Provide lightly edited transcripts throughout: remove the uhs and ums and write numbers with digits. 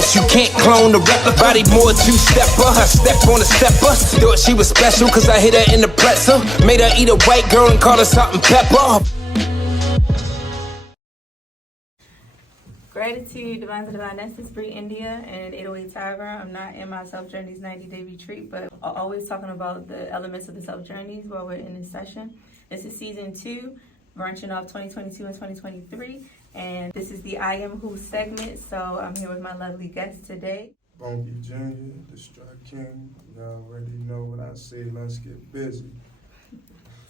finesse, you can't clone the replica. Body more two-stepper, I step on a stepper. Thought she was special, cause I hit her in the pretzel. Made her eat a white girl and call her salt and pepper. Gratitude, Divine to Divine Essence, Bree India, and 808 Tavern. I'm not in my self-journeys 90-day retreat, but I'm always talking about the elements of the self-journeys while we're in this session. This is season 2, branching off 2022 and 2023, and this is the I Am Who segment, so I'm here with my lovely guest today. Bunkey Jr., the Strut King. Y'all already know what I say, let's get busy.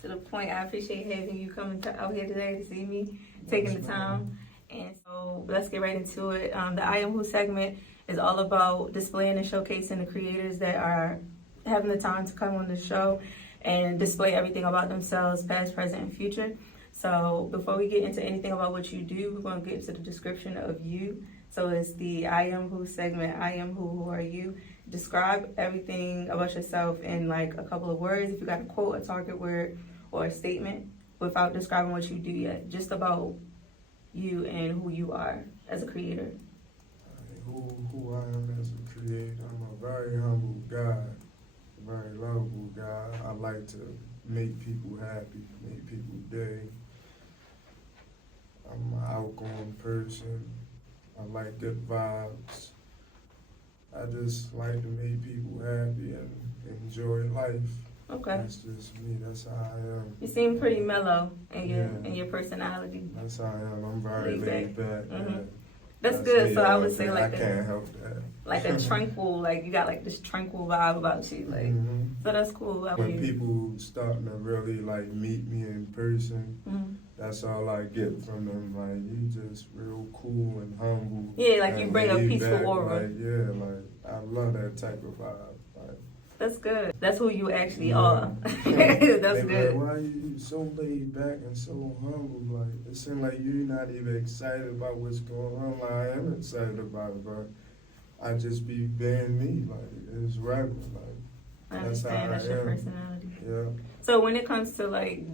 To the point, I appreciate having you coming out here today to see me, taking the time. And so let's get right into it. The I Am Who segment is all about displaying and showcasing the creators that are having the time to come on the show and display everything about themselves, past, present, and future. So before we get into anything about what you do, we're going to get into the description of you. So it's the I Am Who segment. I am who are you? Describe everything about yourself in like a couple of words. If you got a quote, a target word, or a statement without describing what you do yet. Just about you and who you are as a creator. Who I am as a creator, I'm a very humble guy, a very lovable guy. I like to make people happy, make people day. I'm an outgoing person. I like good vibes. I just like to make people happy and enjoy life. Okay. That's just me. That's how I am. You seem pretty mellow in your personality. That's how I am. I'm very laid back. Mm-hmm. Yeah. That's good. So I would say I can't help that. Like a tranquil, like you got like this tranquil vibe about you. Like so that's cool. When people starting to really like meet me in person, that's all I get from them. Like you just real cool and humble. Yeah, like and you bring a peaceful back. aura. Like I love that type of vibe. That's good. That's who you actually are. That's good. Like, why are you so laid back and so humble? Like, it seems like you're not even excited about what's going on. Like, I am excited about it, but I just be being me. Like, it's regular. Like, I understand. That's your personality. Yeah. So when it comes to like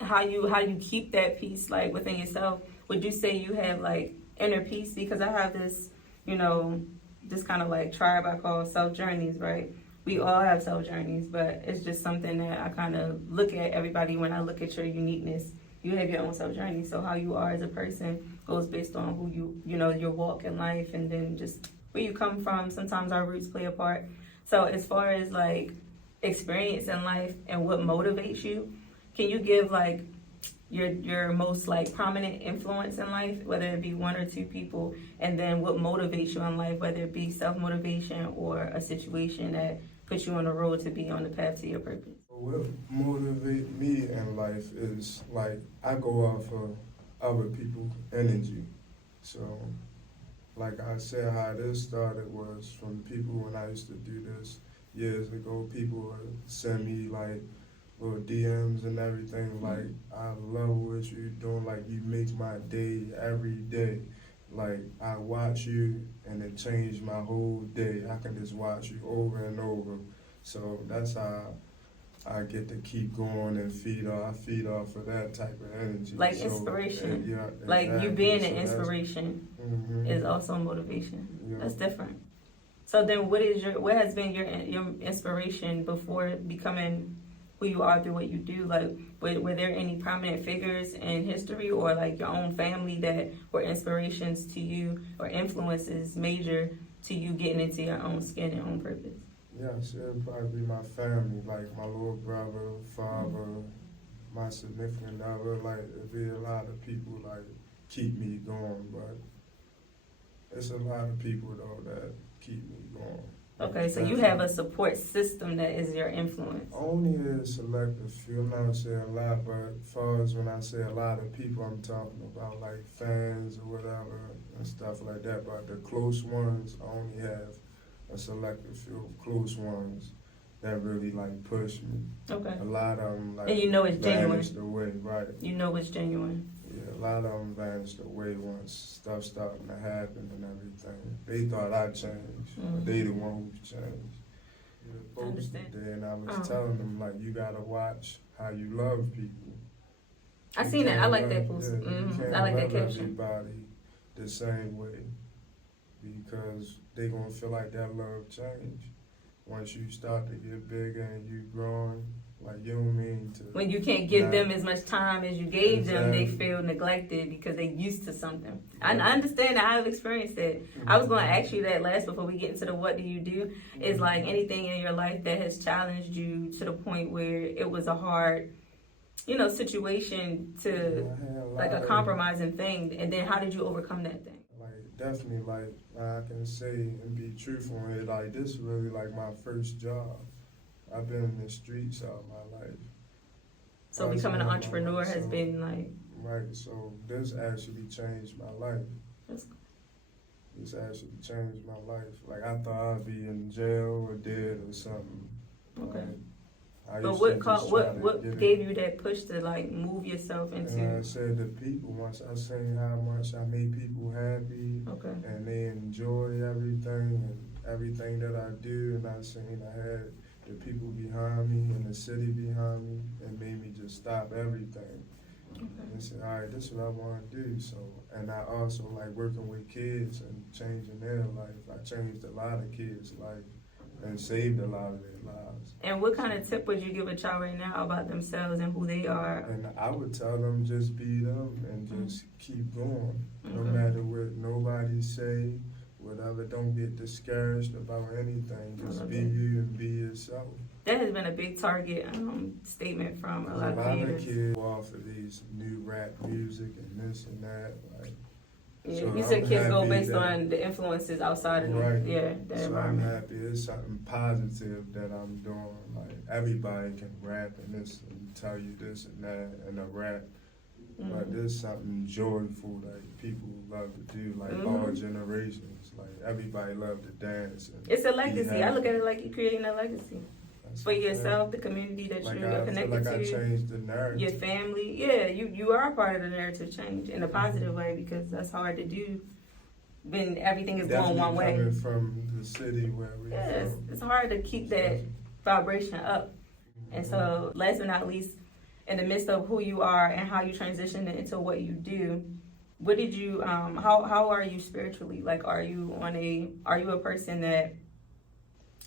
how you keep that peace like within yourself, would you say you have like inner peace? Because I have this, this kind of like tribe I call self journeys, right? We all have self journeys, but it's just something that I kind of look at everybody when I look at your uniqueness. You have your own self journey, so how you are as a person goes based on who your walk in life, and then just where you come from. Sometimes our roots play a part. So as far as like experience in life and what motivates you, can you give like your most like prominent influence in life, whether it be one or two people, and then what motivates you in life, whether it be self-motivation or a situation that puts you on the road to be on the path to your purpose? What motivates me in life is like I go off of other people's energy. So like I said, how this started was from people when I used to do this years ago. People would send me like little DMs and everything. Like, I love what you're doing. Like, you make my day every day. Like, I watch you and it changed my whole day. I can just watch you over and over. So that's how I get to keep going and feed off of that type of energy. Like inspiration. Yeah, exactly. Like you being an inspiration is also motivation. Yeah. That's different. So then what has been your inspiration before becoming who you are through what you do? Like, were there any prominent figures in history or like your own family that were inspirations to you or influences major to you getting into your own skin and own purpose? Yes, it would probably be my family, like my little brother, father, my significant other. Like, it'd be a lot of people like keep me going, but it's a lot of people though that keep me going. Okay, so you have a support system that is your influence. Only a selective few. I'm not gonna say a lot, but as far as when I say a lot of people, I'm talking about like fans or whatever and stuff like that. But the close ones, I only have a selective few close ones that really like push me. Okay. A lot of them like, and you know it's genuine. Vanished away, right? You know it's genuine. Yeah, a lot of them vanished away once stuff starting to happen and everything. They thought I changed, but they the one who changed. I understand. And I was telling them like, you gotta watch how you love people. I seen that. I like that post. Yeah, you can't I like that love caption. everybody the same way. because they gonna feel like that love change. Once you start to get bigger and you growing, like you don't mean to. When you can't give not- them as much time as you gave them, they Exactly. feel neglected because they used to something. I Yeah. understand that. I've experienced that. I was going to ask you that last before we get into the what do you do. Is like anything in your life that has challenged you to the point where it was a hard, situation I to had like a lot of- compromising thing, and then how did you overcome that thing? Like definitely, like I can say and be truthful on it. Like this really like my first job. I've been in the streets all my life. So That's becoming an all my entrepreneur life, has so- been like, Right, so this actually changed my life. that's- This actually changed my life. Like I thought I'd be in jail or dead or something. okay. Like, I But used what to just try to what get it. gave you that push to like move yourself And I into? said the people, once I seen how much I made people happy Okay. and they enjoy everything and everything that I do, and I seen I had the people behind me and the city behind me, it made me just stop everything. And said, all right, this is what I want to do. So, and I also like working with kids and changing their life. I changed a lot of kids' life and saved a lot of their lives. And what kind of tip would you give a child right now about themselves and who they are? And I would tell them just be them and just keep going, no Okay. matter what nobody say, whatever. Don't get discouraged about anything. Just be you and be yourself. That has been a big target statement from a There's lot of creators. kids off of these new rap music and this and that. Like, Yeah, so you said I'm kids go happy based that- on the influences outside of Right. the So I'm environment. happy. It's something positive that I'm doing. Like everybody can rap and this and tell you this and that and a rap, but Mhm. there's something joyful that people love to do. Like Mhm. all generations. Like everybody love to dance. And It's a be legacy. I happy. look at it like you're creating a legacy That's for what I'm yourself, the community that saying. Like you're I feel connected like I to, changed the narrative. your family. Yeah, you are a part of the narrative change in a positive way because that's hard to do when everything is going one way. Coming from the city where we Yeah, from. it's hard to keep that vibration up. And so, last but not least, in the midst of who you are and how you transition into what you do, what did you how are you spiritually? Like, are you a person that,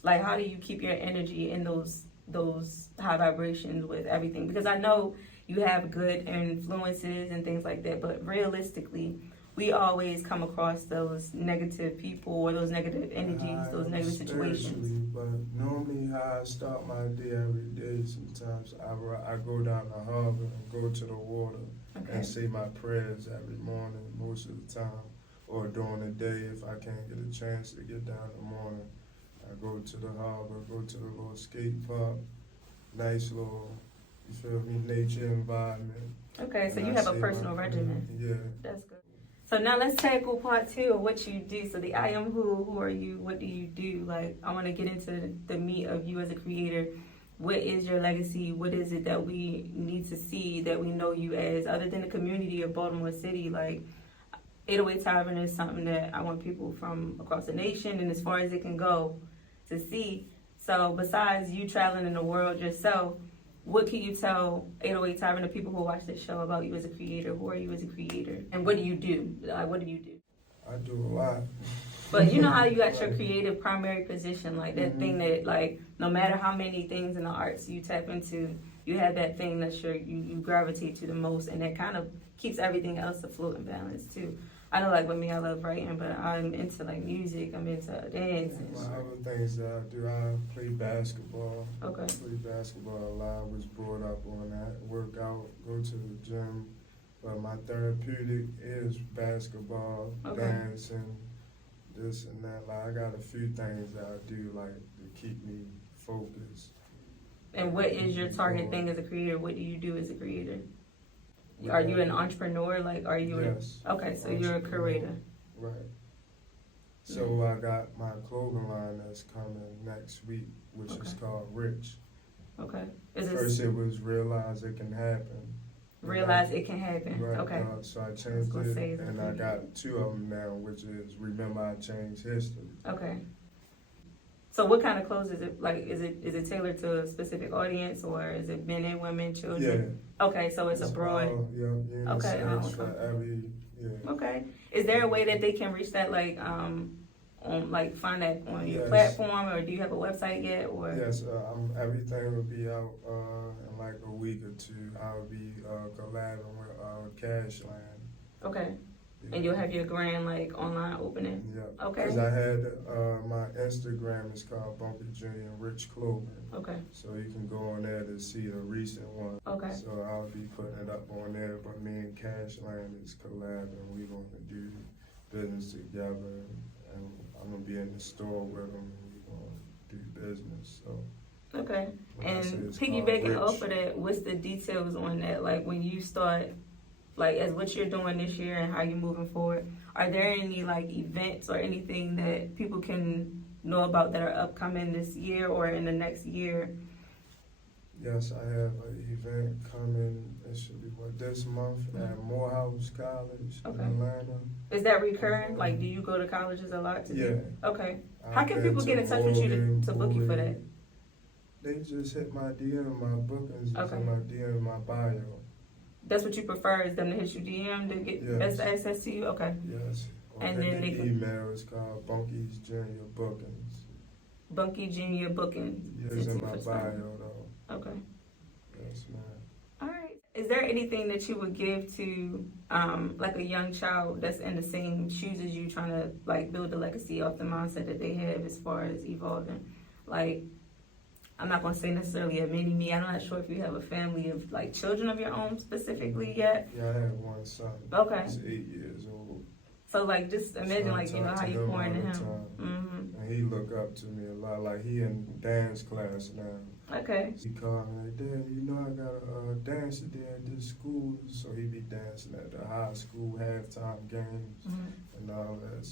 like, how do you keep your energy in those high vibrations with everything? Because I know you have good influences and things like that, but realistically, we always come across those negative people or those negative energies, those negative situations. Spiritually, but normally how I start my day every day, sometimes I go down the harbor and go to the water Okay. and say my prayers every morning most of the time, or during the day if I can't get a chance to get down in the morning. I go to the harbor, go to the little skate park, nice little, you feel me, nature environment. Okay, so And you I have a say personal my regimen. prayers. Yeah. That's good. So now let's tackle part 2 of what you do. So the I am who are you, what do you do? Like, I want to get into the meat of you as a creator. What is your legacy? What is it that we need to see that we know you as, other than the community of Baltimore City? Like, 808 Tavern is something that I want people from across the nation and as far as it can go to see. So besides you traveling in the world yourself, what can you tell 808 Tavern, the people who watch this show, about you as a creator? Who are you as a creator? And what do you do? Like, what do you do? I do a lot. But you know how you got your creative primary position, like that thing that, like, no matter how many things in the arts you tap into, you have that thing that you gravitate to the most, and that kind of keeps everything else afloat and balanced too. I know, like with me, I love writing, but I'm into like music, I'm into dance. My other things that I do, I play basketball. Okay. I play basketball a lot. I was brought up on that. Work out, go to the gym. But my therapeutic is basketball, Okay. dancing, this and that. Like I got a few things that I do like to keep me focused. And what is your target thing as a creator? What do you do as a creator? Are you an entrepreneur? Like, are you? Yes. Okay, so you're a curator. Right. So I got my clothing line that's coming next week, which is Okay. called Rich. Okay. Is First it it was Realize It Can Happen. realize it can happen? Right, Okay. so I changed gonna say, it, is it and I pretty- got 2 of them now, which is Remember I Changed History. Okay. So what kind of clothes is it? Like, is it tailored to a specific audience, or is it men and women, children? Okay, so it's a broad. all, Okay, unisex okay. for every, yeah. Okay. Is there a way that they can reach that, like, on, like, find that on your Yes. platform, or do you have a website yet? Or Yes, everything will be out in like a week or two. I'll be collabing with Cashland. okay, and you'll have your grand like online opening. Yeah. Okay. Because I had my Instagram is called Bunkey Jr. Rich Clothing. Okay. So you can go on there to see the recent one. Okay. So I'll be putting it up on there. But me and Cashland is collabing. We're going to do business together. And I'm going to be in the store with them. And we're going to do business. So. Okay. When I say And it's called piggybacking Rich. off of that, what's the details on that? Like when you start, like as what you're doing this year and how you're moving forward, are there any like events or anything that people can know about that are upcoming this year or in the next year? Yes, I have an event coming. It should be this month at Morehouse College in Okay. Atlanta. Is that recurring? Like, do you go to colleges a lot? Yeah. Okay. I've How can been people get in touch with you to book you for that? They just hit my DM, my bookings, Okay. in my DM, my bio. That's what you prefer, is them to hit you DM to get Yes. best access to you? Okay. Yes. And then they the can- email is called Bunkey's Junior Bookings. Bunkey Junior Bookings. It's in my bio though. Okay. Yes, man. All right. Is there anything that you would give to like a young child that's in the same shoes as you, trying to like build a legacy off the mindset that they have as far as evolving? Like, I'm not gonna say necessarily a mini me. I'm not sure if you have a family of like children of your own specifically yet. Yeah, I have one son. Okay. He's 8 years old. So like, just imagine So I like, you know, talk how to you him pouring all into the him. time. And he look up to me a lot. Like he in dance class now. Okay. He called me like, Dad, you know I got a dancer there at this school. So he be dancing at the high school halftime games and all that.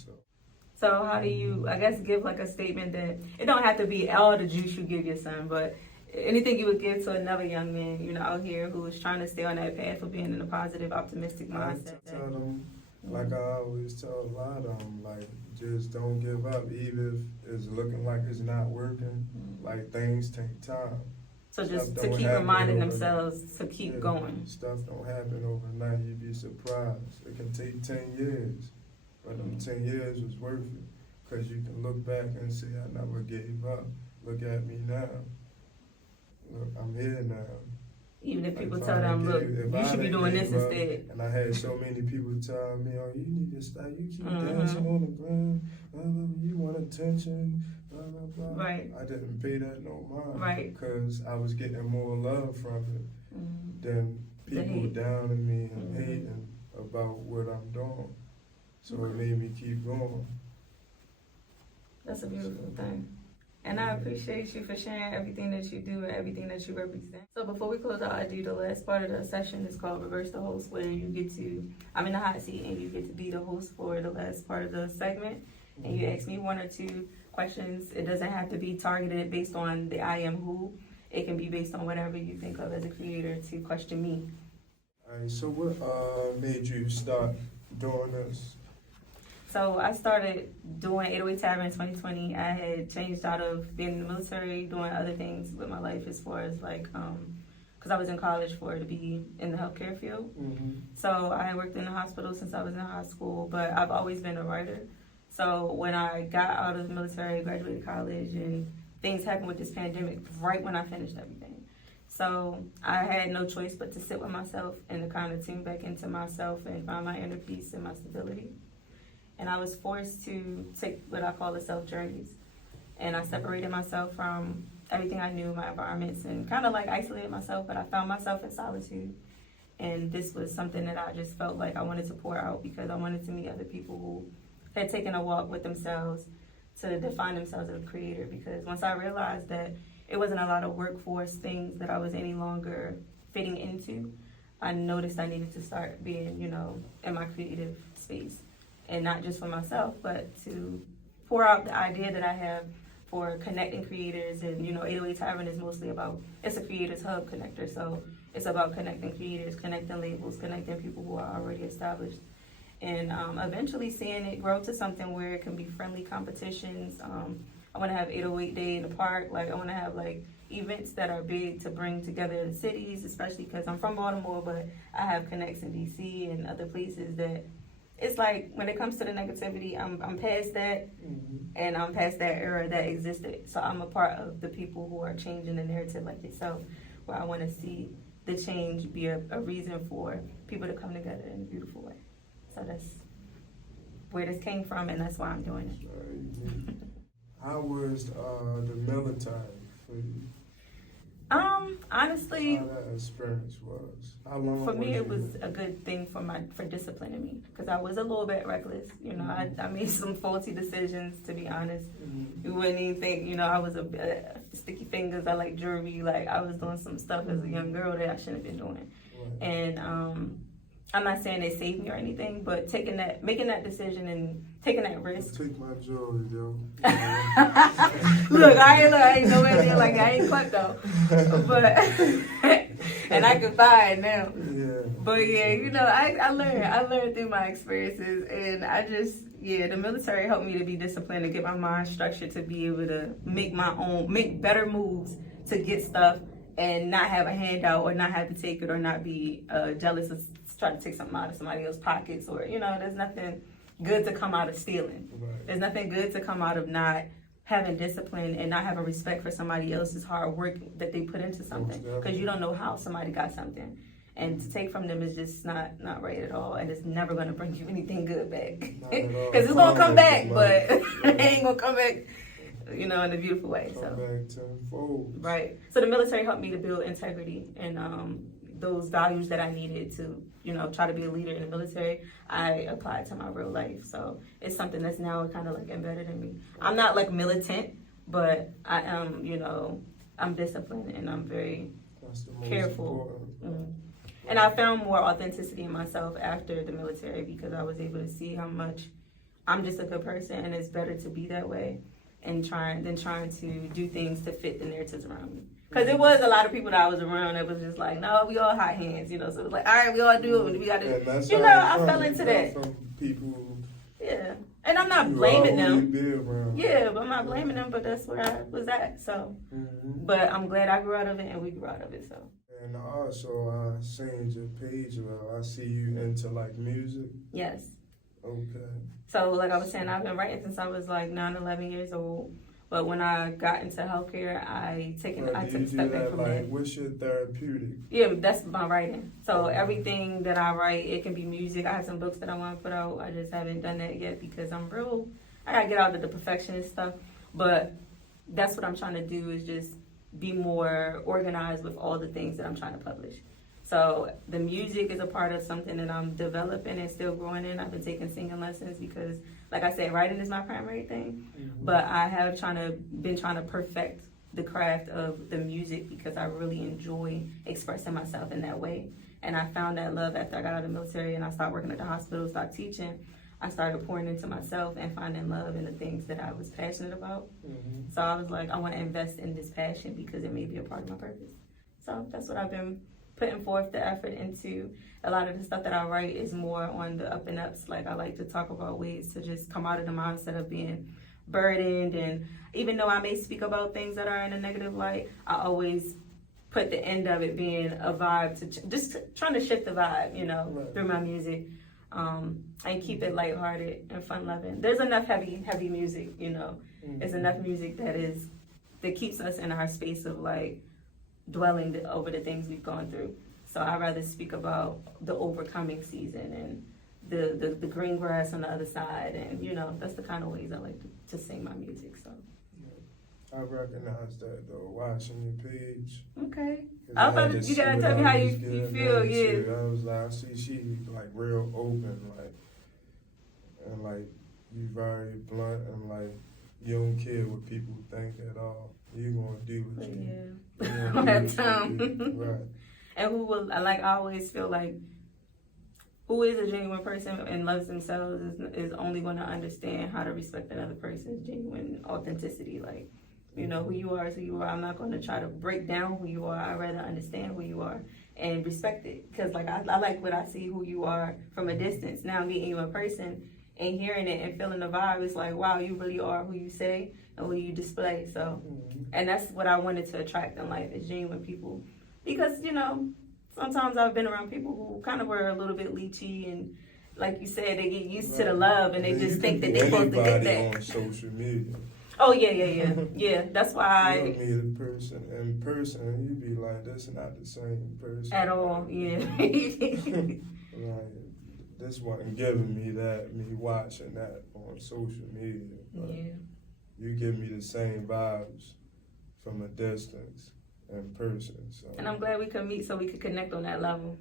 So how do you, I guess, give like a statement that it don't have to be all the juice you give your son, but anything you would give to another young man, you know, out here who is trying to stay on that path of being in a positive, optimistic mindset? I tell them, like I always tell a lot of them, like just don't give up, even if it's looking like it's not working. Like things take time. So just Stuff to don't keep happen reminding overnight. themselves to keep Yeah, going. Stuff don't happen overnight. You'd be surprised. It can take 10 years, but them 10 years was worth it. Because you can look back and say, I never gave up. Look at me now. Look, I'm here now. Even if Like, people if tell I them, done look, gave- if you I should be done doing this gave up, instead. And I had so many people tell me, oh, you need to stop. You keep Mhm. dancing on the ground. Blah, blah, blah. You want attention. Blah, blah, blah. Right. I didn't pay that no mind. Right. Because I was getting more love from it than The people hate. downing me and Mhm. hating about what I'm doing. So it made me keep going. That's a beautiful thing. And I appreciate you for sharing everything that you do and everything that you represent. So before we close out, I do the last part of the session. It's called Reverse the Host, where you get to, I'm in the hot seat and you get to be the host for the last part of the segment. And you ask me one or two questions. It doesn't have to be targeted based on the I am who. It can be based on whatever you think of as a creator to question me. All right, so what made you start doing this? So I started doing 808 TAVERN in 2020. I had changed out of being in the military, doing other things with my life as far as like, because I was in college to be in the healthcare field. So I worked in the hospital since I was in high school, but I've always been a writer. So when I got out of the military, graduated college, and things happened with this pandemic right when I finished everything. So I had no choice but to sit with myself and to kind of tune back into myself and find my inner peace and my stability. And I was forced to take what I call the self journeys. And I separated myself from everything I knew, my environments, and kind of like isolated myself, but I found myself in solitude. And this was something that I just felt like I wanted to pour out because I wanted to meet other people who had taken a walk with themselves to define themselves as a creator. Because once I realized that it wasn't a lot of workforce things that I was any longer fitting into, I noticed I needed to start being, you know, in my creative space. And not just for myself, but to pour out the idea that I have for connecting creators. And, you know, 808 TAVERN is mostly about, it's a creators hub connector. So it's about connecting creators, connecting labels, connecting people who are already established. And eventually seeing it grow to something where it can be friendly competitions. I want to have 808 Day in the park. Like, I want to have, like, events that are big to bring together the cities, especially because I'm from Baltimore, but I have connects in D.C. and other places that it's like when it comes to the negativity, I'm past that, and I'm past that era that existed. So I'm a part of the people who are changing the narrative like yourself, where I want to see the change be a reason for people to come together in a beautiful way. So that's where this came from, and that's why I'm doing it. How was the military for you? Honestly, How that experience was? How long for me, was it was a good thing for disciplining me, because I was a little bit reckless. You know, I made some faulty decisions, to be honest. You wouldn't even think, you know, I was a sticky fingers. I like jewelry. Like, I was doing some stuff as a young girl that I shouldn't have been doing. Right. And I'm not saying they saved me or anything, but making that decision and taking that risk. Take my jewelry, yo. Look, I ain't nowhere near like I ain't cut though. But and I can buy it now. Yeah. But yeah, you know, I learned through my experiences, and the military helped me to be disciplined, to get my mind structured, to be able to make better moves to get stuff and not have a handout, or not have to take it, or not be jealous of trying to take something out of somebody else's pockets, or, you know, there's nothing good to come out of stealing. Right. There's nothing good to come out of not having discipline and not having respect for somebody else's hard work that they put into something, because you don't know how somebody got something, and to take from them is just not right at all, and it's never going to bring you anything good back, because it's going to come back, but it ain't going to come back, you know, in a beautiful way. Back tenfold. Right. So the military helped me to build integrity, and those values that I needed to, you know, try to be a leader in the military, I applied to my real life. So it's something that's now kind of like embedded in me. I'm not like militant, but I am, you know, I'm disciplined, and I'm very careful. And I found more authenticity in myself after the military, because I was able to see how much I'm just a good person, and it's better to be that way and trying to do things to fit the narratives around me. Because it was a lot of people that I was around that was just like, no, we all hot hands, you know. So it was like, all right, we all do it. We got to, you know, I fell into that. From people. Yeah. And I'm not blaming them. Yeah, but I'm not blaming them, but that's where I was at. So, but I'm glad I grew out of it, and we grew out of it, so. And also, I seen your page, I see you into like music. Yes. Okay. So, like I was saying, I've been writing since I was like 9, 11 years old. But when I got into healthcare, I took a step back from that. What's your therapeutic? Yeah, that's my writing. So everything that I write, it can be music. I have some books that I want to put out. I just haven't done that yet, because I gotta get out of the perfectionist stuff. But that's what I'm trying to do, is just be more organized with all the things that I'm trying to publish. So the music is a part of something that I'm developing and still growing in. I've been taking singing lessons because, like I said, writing is my primary thing. But I have been trying to perfect the craft of the music, because I really enjoy expressing myself in that way. And I found that love after I got out of the military and I stopped working at the hospital, stopped teaching. I started pouring into myself and finding love in the things that I was passionate about. So I was like, I want to invest in this passion because it may be a part of my purpose. So that's what I've been putting forth the effort into. A lot of the stuff that I write is more on the up and ups. Like, I like to talk about ways to just come out of the mindset of being burdened. And even though I may speak about things that are in a negative light, I always put the end of it being a vibe, to just trying to shift the vibe, you know, through my music. And keep it lighthearted and fun-loving. There's enough heavy music, you know. There's enough music that keeps us in our space of like dwelling over the things we've gone through. So I'd rather speak about the overcoming season and the green grass on the other side, and you know, that's the kind of ways I like to sing my music. So I recognize that though, watching your page. Okay. I was about to, you gotta tell me how you feel, yeah. I was like, I see she like real open, like, and like you very blunt, and like you don't care what people think at all. You gonna do what you do. I don't have time. Right. And I always feel like who is a genuine person and loves themselves is only going to understand how to respect another person's genuine authenticity. Like, you know, who you are is who you are. I'm not going to try to break down who you are. I'd rather understand who you are and respect it. Because, like, I like what I see who you are from a distance. Now, meeting you in person and hearing it and feeling the vibe, it's like, wow, you really are who you say and who you display. So, and that's what I wanted to attract in life, is genuine people. Because, you know, sometimes I've been around people who kind of were a little bit leechy and like you said, they get used to the love and they And just you think can that they're do supposed to get anybody that. on social media. Oh yeah. That's why You don't meet a person in person, you be like, that's not the same person. at all, yeah. Like, this wasn't giving me that, me watching that on social media. But Yeah. you give me the same vibes from a distance in person. So, And I'm glad we could meet so we could connect on that level.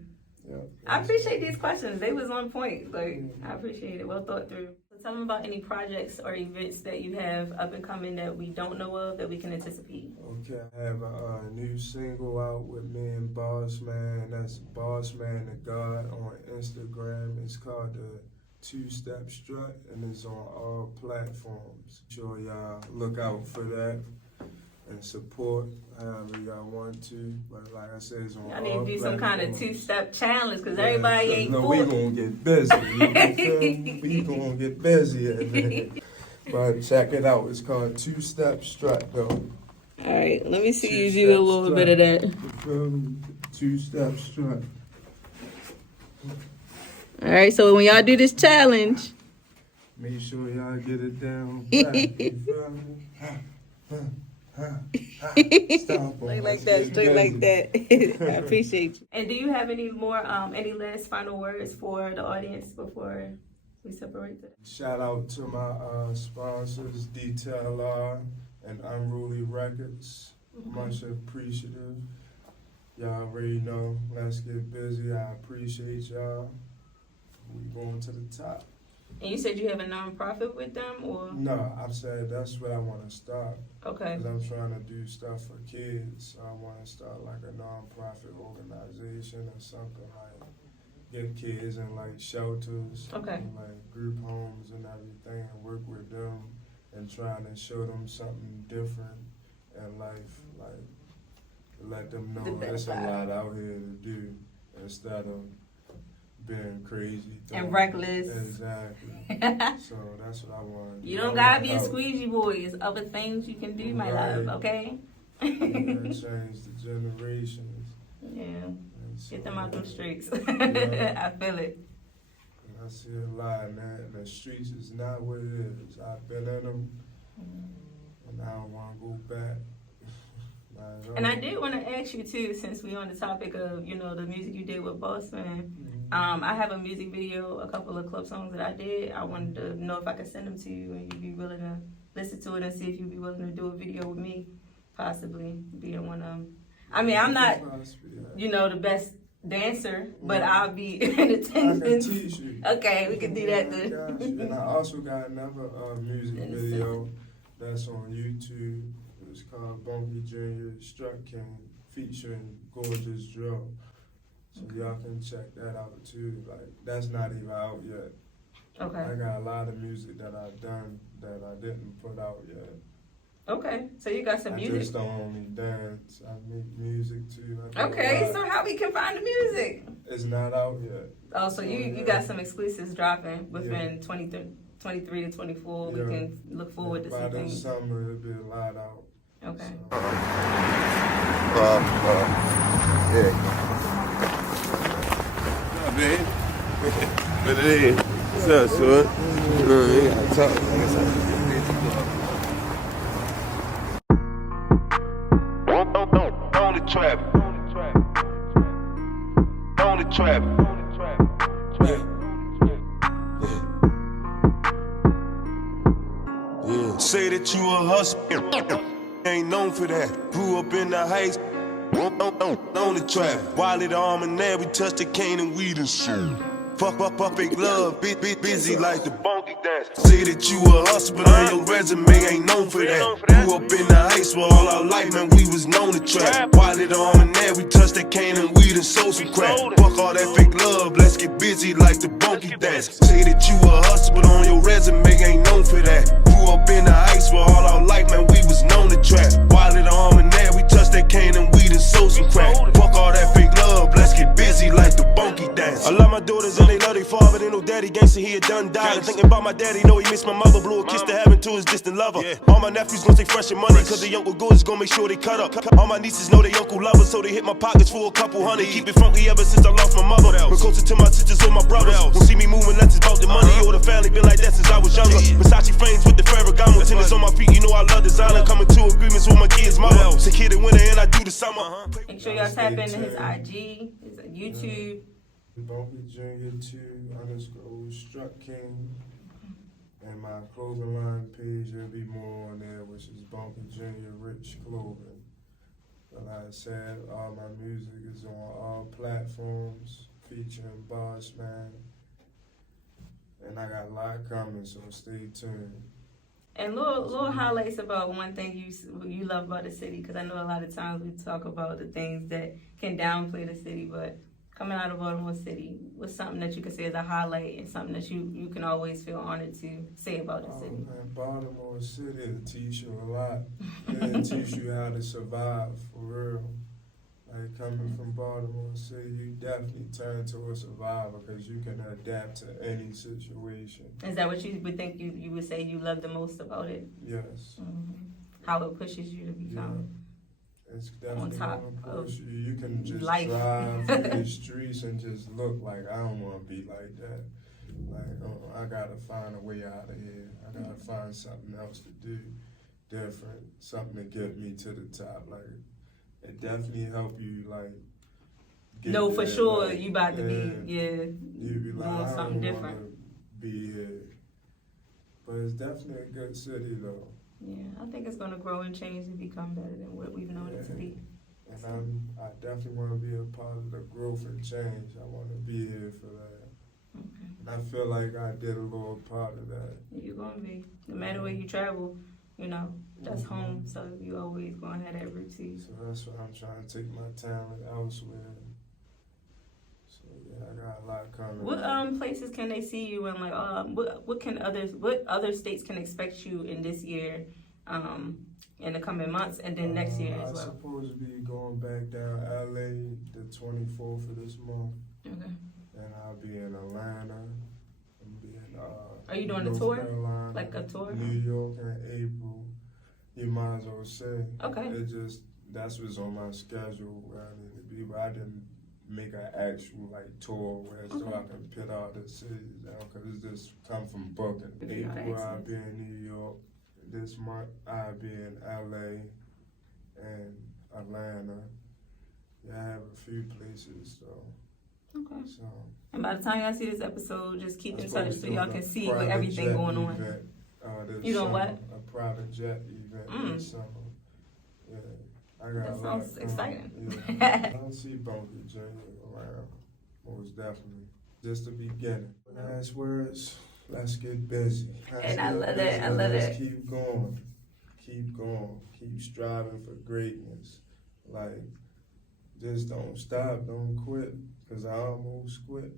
yeah, I appreciate these questions. They was on point. Like, I appreciate it. Well thought through. So tell them about any projects or events that you have up and coming that we don't know of that we can anticipate. Okay, I have a new single out with me and Boss Man. That's Boss Man the God on Instagram. It's called the Two-Step Strut, and it's on all platforms. Sure y'all look out for that and support however y'all want to. But like I said, it's on Y'all need all to do some kind of platforms. two-step challenge because Yeah, everybody ain't no, full. we gonna get busy. You feel me? We gonna get busy at that. But check it out. It's called Two-Step Strut, though. All right, let me see you Two-step do a little strut. bit of that. You feel me? Two-Step Strut. All right, so when y'all do this challenge, Make sure y'all get it down back. You feel me? Stomp on like us, that, get straight like busy. that. I appreciate you. And do you have any more, any last final words for the audience before we separate them? Shout out to my sponsors, DTLR and Unruly Records. Much appreciative. Y'all already know. Let's get busy. I appreciate y'all. We going to the top. And you said you have a nonprofit with them, or? No, I've said that's what I want to start. Okay. Because I'm trying to do stuff for kids. So I want to start like a nonprofit organization or something like get kids in like shelters, Okay. and, like group homes and everything, and work with them and trying to show them something different in life, like let them The know better there's a side. lot out here to do instead of being crazy And throwing- reckless. Exactly. So that's what I want. You don't gotta be a squeegee boy. There's other things you can do, my love, Right. okay? Change the generations. Yeah. And so, Get them out them streets. Yeah. I feel it. and I see a lot, man. The streets is not what it is. I've been in them, and I don't want to go back. Not at all. And I did want to ask you too, since we on the topic of, you know, the music you did with Boss Man. I have a music video, a couple of club songs that I did. I wanted to know if I could send them to you and you'd be willing to listen to it and see if you'd be willing to do a video with me, possibly being one of them. I mean, I'm not, you know, the best dancer, but I'll be in I can attendance. teach you. Okay, we can do that I then. got you. And I also got another music video that's on YouTube. It's called Bunkey Jr. Strut King featuring Gorgeous Drill. So y'all can check that out too. Like that's not even out yet. Okay. I got a lot of music that I've done that I didn't put out yet. Okay, so you got some I music. just don't only dance. I make music too. I do a Okay, lot. so how we can find the music? It's not out yet. Oh, so you got some exclusives dropping within Yeah. 23 to 24. Yeah. We can look forward to By some this things. summer, it'll be a lot out. Okay. So. Yeah. What's up, babe? What it is? What's up, son? You gotta talk. On the trap. On the trap. Yeah. Say that you a hustler. Ain't known for that. Grew up in the heights. On the trap. Wiley the arm and there we touch the cane and weed and shit. Fuck fake love, busy like the Bunkey dance. Say that you a hustler, but on your resume ain't known for that. Grew up in the heights where all our life, man, we was known to trap. Wiley the arm and there we touch that cane and weed and sold some crack. Fuck all that fake love, let's get busy like the Bunkey dance. Say that you a hustler, but on your resume ain't known for that. Grew up in the heights where all our life, man, we was known to trap. Wiley the arm and there we touch that cane and weed and sold some crack. Fuck all that fake love, let's get busy like the Bunkey dance. I love my daughters and they love their father. They know daddy gangster, he had done died. And thinking about my daddy, know he missed my mother. Blew a kiss to heaven to his distant lover. All my nephews gon' stay fresh and money, cause the uncle goods gon' make sure they cut up. All my nieces know they uncle lovers, so they hit my pockets for a couple hundred. Keep it funky ever since I lost my mother. Been closer to my sisters or my brothers. Won't see me moving unless it's about the money. Or the family been like that since I was younger. Versace frames with the Ferragamo tennis on my feet, you know I love designer. Coming to agreements with my kids' mama. It's a kid in winter and I do the summer. Make sure y'all tap into his IG, his YouTube. Bunkey Jr. 2 _ Strut King. And my clothing line page, there'll be more on there, which is Bunkey Jr. Rich Clothing. But like I said, all my music is on all platforms, featuring Boss Man. And I got a lot coming, so stay tuned. And little highlights about one thing you love about the city, because I know a lot of times we talk about the things that can downplay the city, but coming out of Baltimore City, what's something that you can say is a highlight and something that you can always feel honored to say about the city? Man, Baltimore City, it'll teach you a lot. It'll teach you how to survive, for real. Like coming from Baltimore City, you definitely turn to a survivor because you can adapt to any situation. Is that what you would think you would say you love the most about it? Yes. Mm-hmm. How it pushes you to become It's definitely on top gonna push of you. You can just life. drive through the streets and just look like, I don't want to be like that. Like, I gotta find a way out of here. I gotta find something else to do different, something to get me to the top. Like, it definitely help you, like, No, for there, sure, like, you about to be, you be like, doing I something don't different. wanna be here. But it's definitely a good city, though. Yeah, I think it's gonna grow and change and become better than what we've known it to be. And I definitely want to be a part of the growth and change. I want to be here for that. Okay. And I feel like I did a little part of that. You're gonna be, no matter where you travel, you know, that's home, so you always gonna have that routine. So that's why I'm trying to take my talent elsewhere. So yeah, I got a lot coming. What places can they see you in? Like, what other states can expect you in this year, in the coming months, and then next year as well? I'm supposed to be going back down LA the 24th of this month. Okay. And I'll be in Atlanta. I'll be in Are you doing North a tour? Carolina, Like a tour? New York in April. You might as well say. Okay. That's what's on my schedule where I need to be, but I didn't make an actual like tour where so I can put all the cities down because it's just come from booking. April I'll be in New York. This month I'll be in LA and Atlanta. Yeah, I have a few places though. Okay. So. And by the time y'all see this episode, just keep in touch so doing y'all a can see what private everything jet going on. event, this You doing summer, what? A private jet event this summer. Yeah, I got That a lot sounds coming. exciting. Yeah. I don't see Bunkey Jr. around, most definitely. Just the beginning. Last words, let's get busy. And I love that, I love Let's that. keep going. Keep going. Keep striving for greatness. Like, just don't stop, don't quit. Because I almost quit.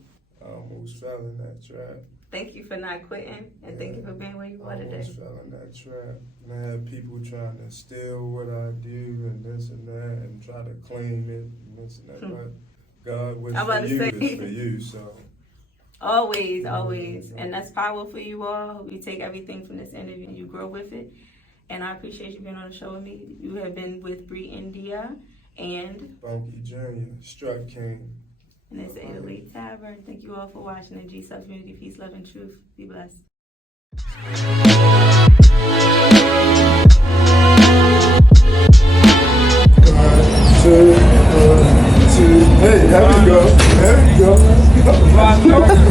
I almost fell in that trap. Thank you for not quitting, and thank you for being where you are today. I almost fell in that trap. And I had people trying to steal what I do and this and that and try to claim it and this and that. But God, what's for you is for you, so. Always, always. And that's power for you all. We take everything from this interview and you grow with it. And I appreciate you being on the show with me. You have been with Bree India and Bunkey Jr., Strut King. And it's the Elite Tavern. Thank you all for watching the G-Sub Community. Peace, love, and truth. Be blessed. Hey, there we go. There we go.